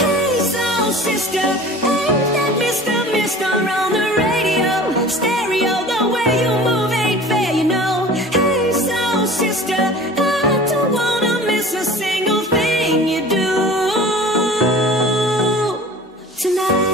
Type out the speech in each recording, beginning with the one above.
Hey, soul sister, ain't that Mr. on the radio? Stereo, the way you move ain't fair, you know. Hey, soul sister, I don't wanna miss a single thing you do tonight.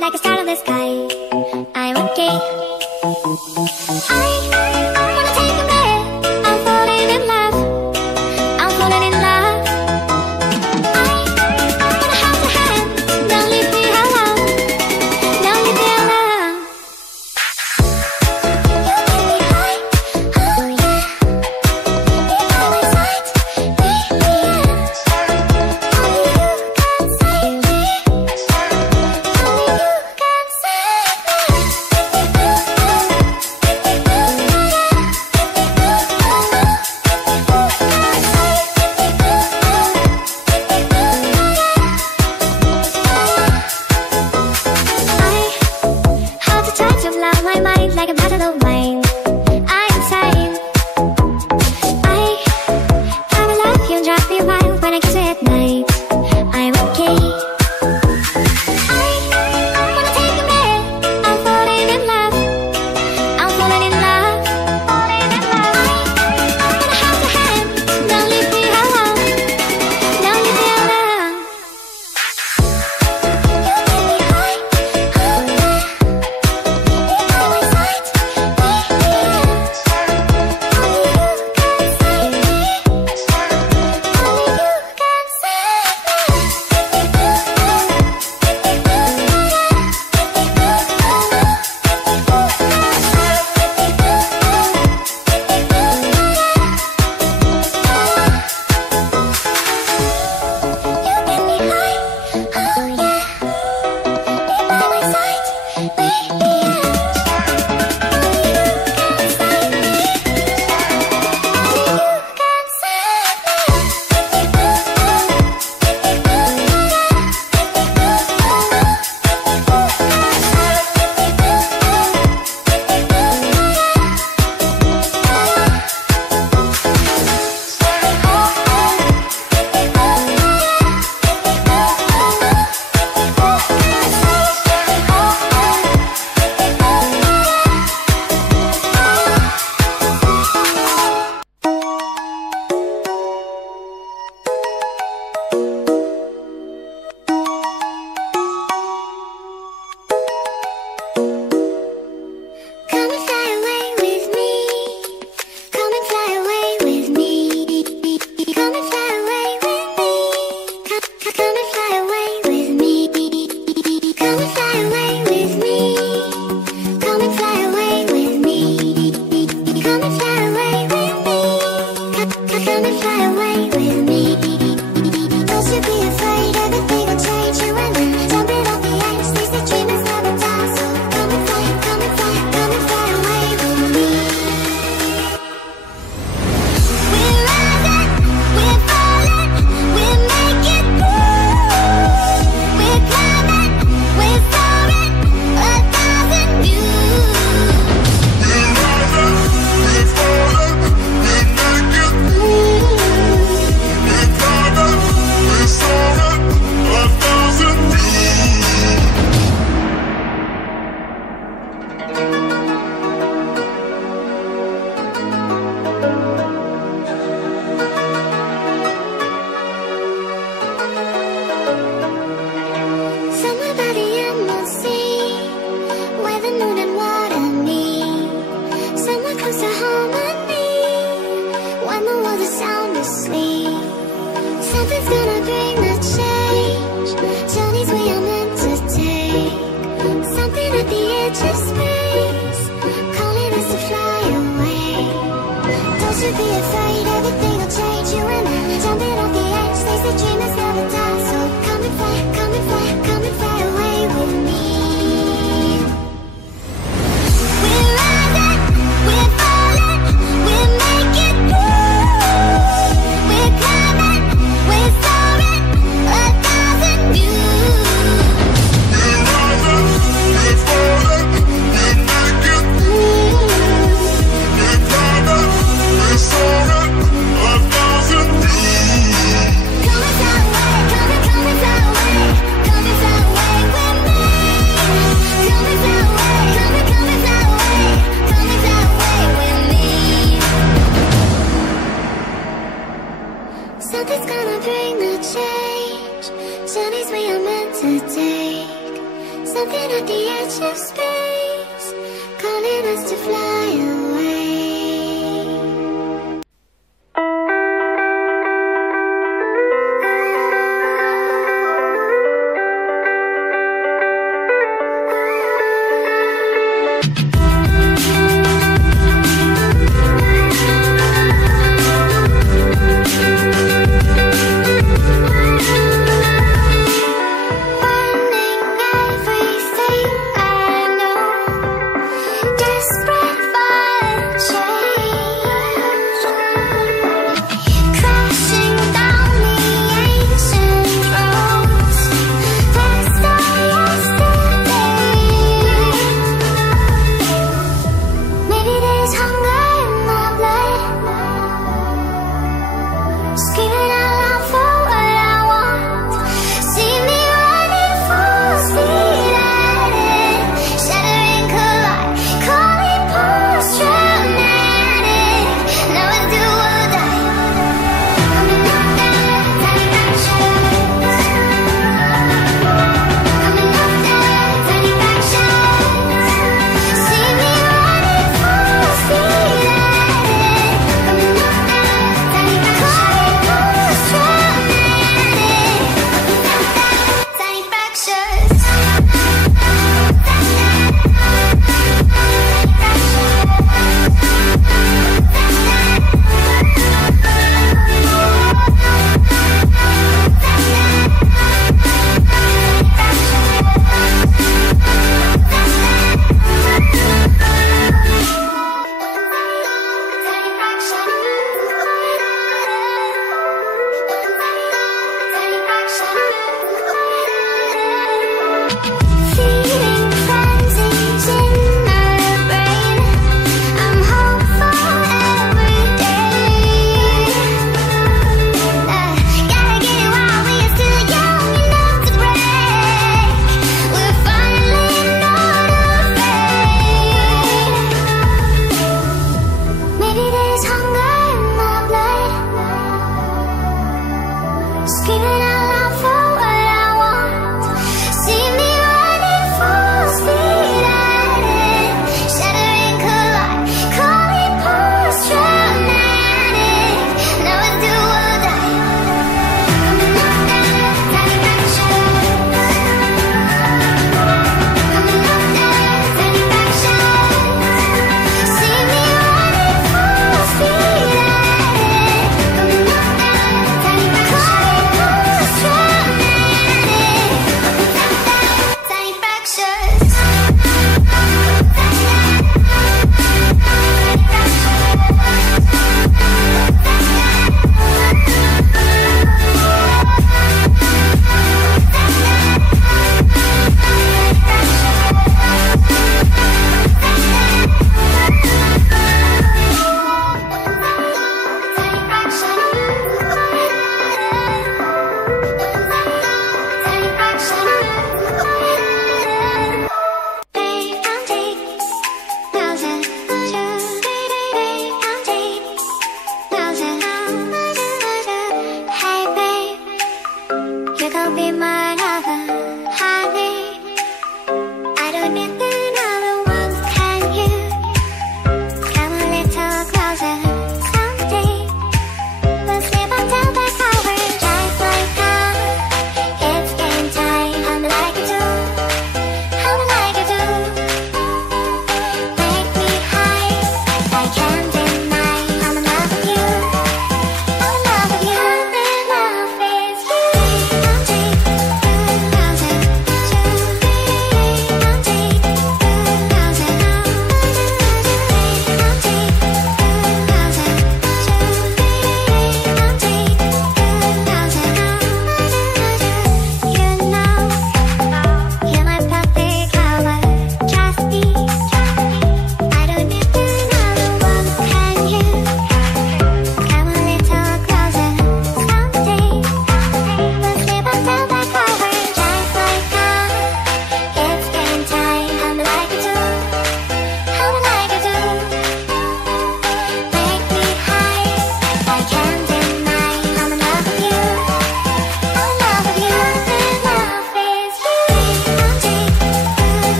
like a star in the sky. I'm okay. I wanna take a breath. I'm falling in love. I'm falling in love. I wanna hold your hand. Don't leave me alone. Don't leave me alone. You make me high. Oh yeah. You're by my side. Baby, yeah. Only you can save me. Only you can save I hold the touch of love, my mind like a battle of mine. I'm insane. I wanna love you and drive me wild when I kiss you at night. I'm okay. I wanna take a breath. I'm falling in love. I'm falling in love. Falling in love. I wanna hold your hand. Don't leave me alone. Don't leave me alone. You make me high. Oh yeah. You're by my side. Baby, yeah. Only you can save me. Only you can You make me high. Oh yeah. You're by my side. Baby, yeah. Only you can save me. Only you can Come and fly away with me. Come and fly away with me. Come and fly away with me. Come and fly away with me. Come and fly away with me. Come and fly away with me. Come and fly away with me. Come and fly away with me. Don't you be afraid, everything will change. You and I, jumping off the edge. They say dreamers never die, so come and fly, come and fly, come and fly away with me. We're rising, we're falling, we're making through. We're climbing, we're soaring, 1,000 views. We're rising, we're falling, we're making through. We're climbing, we're soaring, 1,000 Somewhere by the emerald sea, where the moon and water meet. Somewhere close to harmony, when the world is sound asleep. Something's gonna bring the change, journeys we are meant to take. Something at the edge of space, calling us to fly away. Don't you be afraid, everything will change. You and I, jumping off the edge. They say dreamers never die, so come and fly, come and fly, come and fly away with me. We're rising, we're falling, we're making through. We're climbing, we're soaring, 1,000 views. We're rising, we're falling, we're making through. We're climbing, we're soaring, 1,000 views. Come and fly away at the edge of space, calling us to fly away. Desperate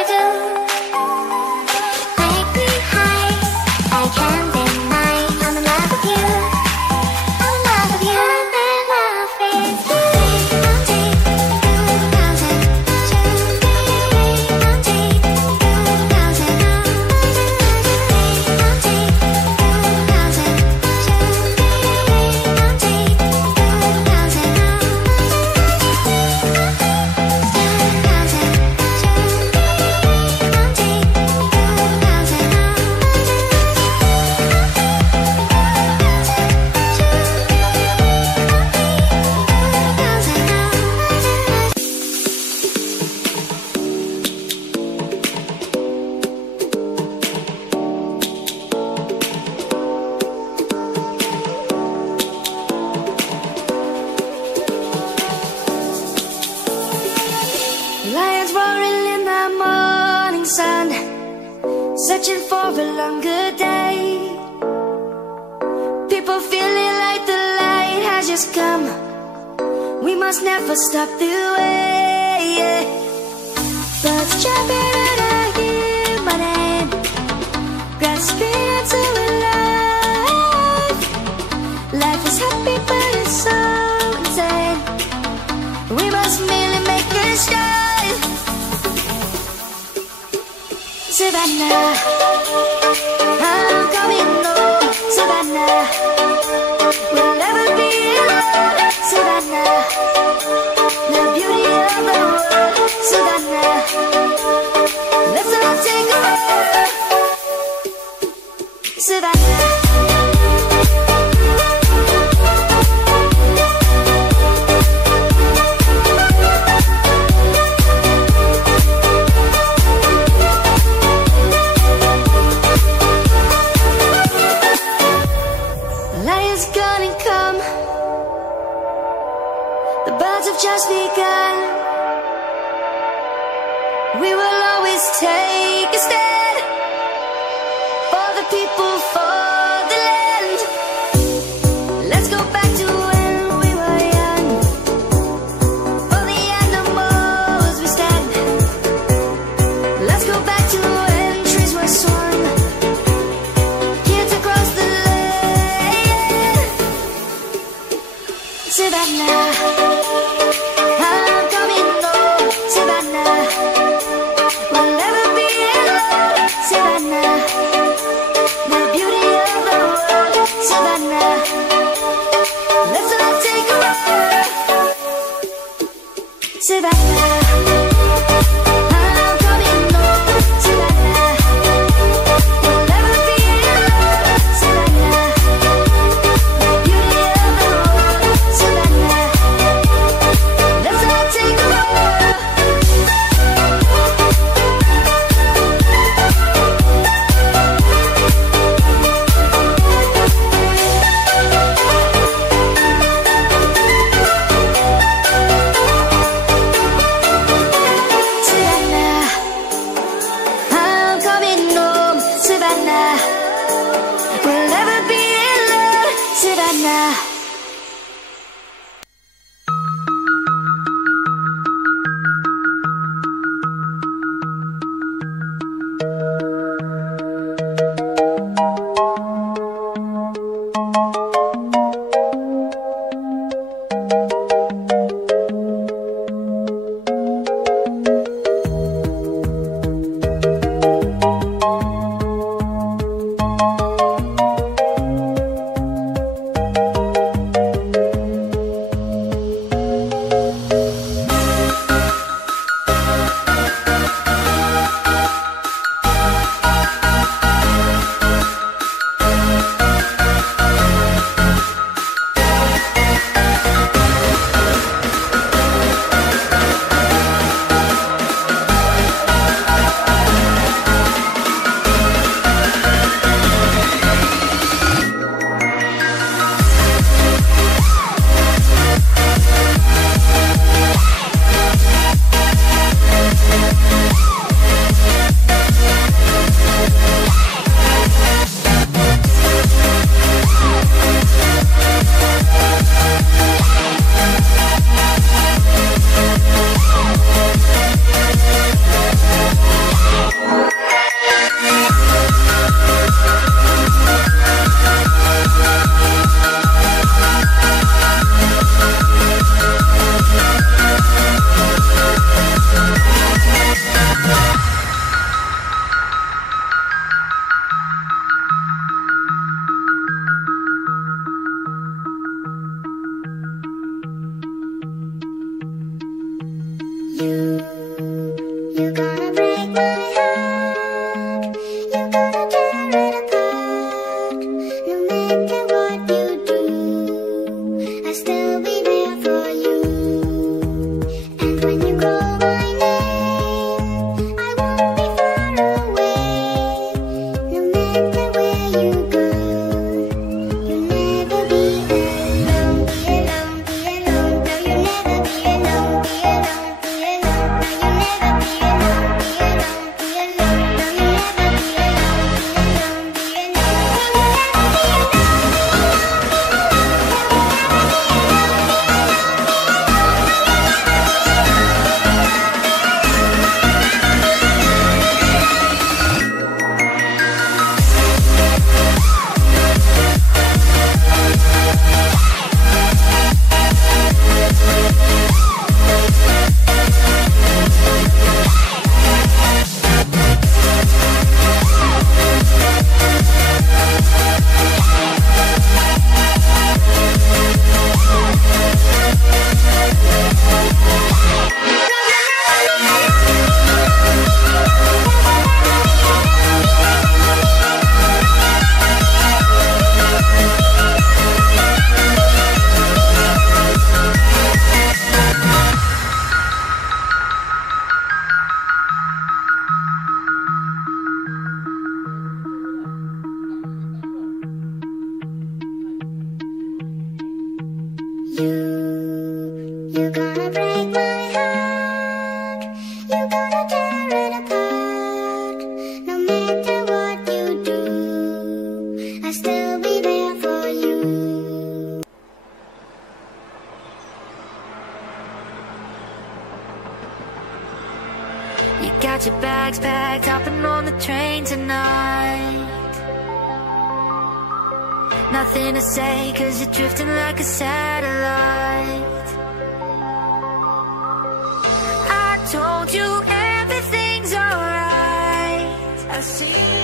you do. Make me high, I can't deny. I'm in love with you. I'm in love with you. I'm in love with you. I'm deep, 2000. I'm deep, 2000. I'm deep, 2000. I'm deep, Lions roaring in the morning sun, searching for a longer day. People feeling like the light has just come. We must never stop the way. Birds jumping and I hear my name, grasping into life. Life is happy but it's so insane. We must merely make a start. Savannah, I'm coming home. Savannah, we'll never be alone. Savannah, the beauty of the world. Savannah, let's all take a ride. Savannah. Lion's gonna come. The birds have just begun. We will always take a stand for the people, for the land. Let's go back to when we were young. For the animals we stand. Let's go back to when trees were swung. Kids across the land. Savannah, I'm coming home. Savannah, we'll never be alone. Savannah, the beauty of the world. Savannah, let's all take a ride. Savannah, I'm coming home. Savannah, we'll never be alone. Savannah, the beauty of the world. Savannah, let's all take a ride. You're gonna break my heart. You're gonna tear it apart. No matter what you do, I'll still be there for you. You got your bags packed, hopping on the train tonight. Nothing to say, cause you're drifting like a satellite. I told you everything's alright. I see you.